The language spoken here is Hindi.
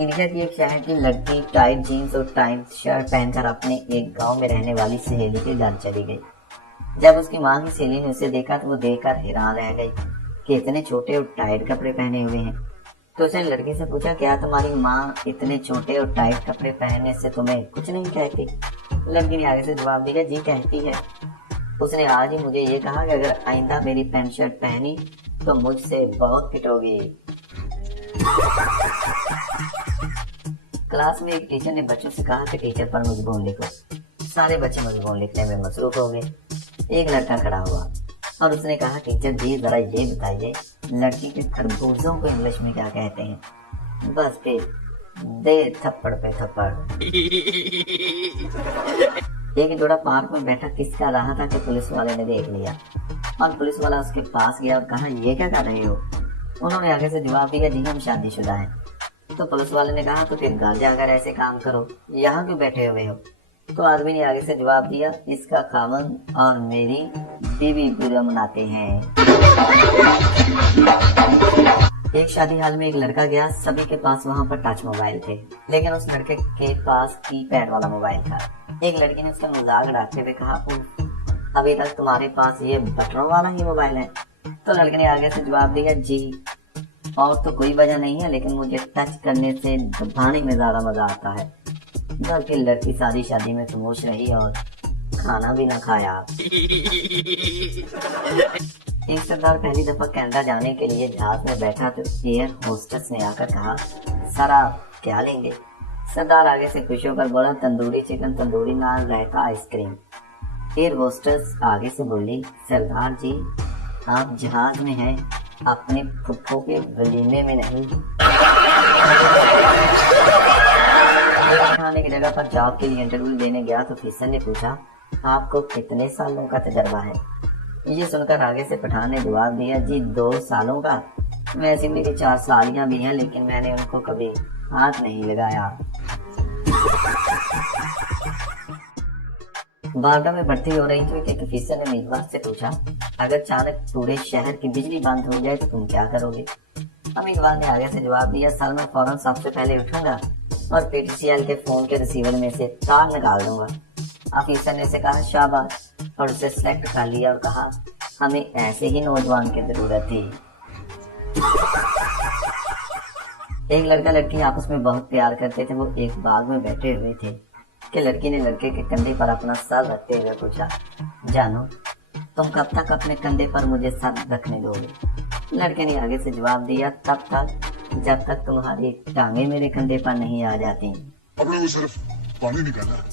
इंडिया की एक शहर की लड़की टाइट जीन्स और टाइट शर्ट पहनकर अपने एक गांव में रहने वाली सहेली के घर चली गई। जब उसकी माँ की सहेली ने उसे देखा तो वो देखकर हैरान रह गई कि इतने छोटे और टाइट कपड़े पहने हुए हैं। तो उसने लड़की से पूछा, क्या तुम्हारी माँ इतने छोटे और टाइट कपड़े पहनने से तुम्हें कुछ नहीं कहती? लड़की ने आगे से जवाब दिया, जी कहती है। उसने आज ही मुझे ये कहा कि अगर आइंदा मेरी पैंट शर्ट पहनी तो मुझसे बहुत पिटोगी। क्लास में एक टीचर ने बच्चों से कहा कि टीचर पर मजमून लिखो। सारे बच्चे मजमून लिखने में मसरूफ हो गए। एक लड़का खड़ा हुआ और उसने कहा, टीचर जी जरा ये बताइए लड़की के खरगोशों को इंग्लिश में क्या कहते हैं? बस फिर दे थप्पड़ पे थप्पड़। एक जोड़ा पार्क में बैठा किसका रहा था कि पुलिस वाले ने देख लिया और पुलिस वाला उसके पास गया और कहा, ये क्या कर रहे हो? उन्होंने आगे से जवाब दिया, जी हम शादीशुदा हैं। तो पुलिस वाले ने कहा, तो फिर घर जाकर ऐसे काम करो, यहाँ क्यों बैठे हुए हो? तो आदमी ने आगे से जवाब दिया, इसका खामन और मेरी बीवी बुरा मनाते हैं। एक शादी हाल में एक लड़का गया, सभी के पास वहाँ पर टच मोबाइल थे, लेकिन उस लड़के के पास कीपैड वाला मोबाइल था। एक लड़की ने उसका मजाक उड़ाते हुए कहा, अभी तक तुम्हारे पास ये बटनों वाला ही मोबाइल है? तो लड़के ने आगे से जवाब दिया, जी और तो कोई वजह नहीं है, लेकिन मुझे टच करने से दबाने में ज्यादा मजा आता है। जबकि लड़की सारी शादी में खामोश रही और खाना भी ना खाया। एक सरदार पहली दफा कनाडा जाने के लिए जहाज में बैठा तो एयर होस्टेस ने आकर कहा, सर आप क्या लेंगे? सरदार आगे से खुश होकर बोला, तंदूरी चिकन, तंदूरी नान, रायता, आइसक्रीम। एयर होस्टेस आगे से बोली, सरदार जी आप जहाज में हैं, अपने फुफ्फो के वलीमे में नहीं। खाने की जगह पर जॉब के लिए इंटरव्यू देने गया तो ऑफिसर ने पूछा, आपको कितने सालों का तजर्बा है? ये सुनकर आगे से पठान ने जवाब दिया, जी 2 सालों का। वैसे मेरी 4 सालियां भी हैं, लेकिन मैंने उनको कभी हाथ नहीं लगाया। बारडा में भर्ती हो रही थी कि एक ऑफिसर ने उम्मीदवार से पूछा, अगर अचानक पूरे शहर की बिजली बंद हो जाए तो तुम क्या करोगे? उम्मीदवार ने आगे से जवाब दिया, सर मैं फौरन सबसे पहले उठूंगा और पीटीसीएल के फोन के रिसीवर में से तार निकाल दूंगा। ऑफिसर ने उसे कहा, शाबाश, और उसे सेलेक्ट कर लिया और कहा, हमें ऐसे ही नौजवान की जरूरत थी। एक लड़का लड़की आपस में बहुत प्यार करते थे। वो एक बाग में बैठे हुए थे कि लड़की ने लड़के के कंधे पर अपना सर रखते हुए पूछा, जानो तुम कब तक अपने कंधे पर मुझे सर रखने दोगे? लड़के ने आगे से जवाब दिया, तब तक जब तक तुम्हारी टांगे मेरे कंधे पर नहीं आ जाती। अब सिर्फ पानी निकालना।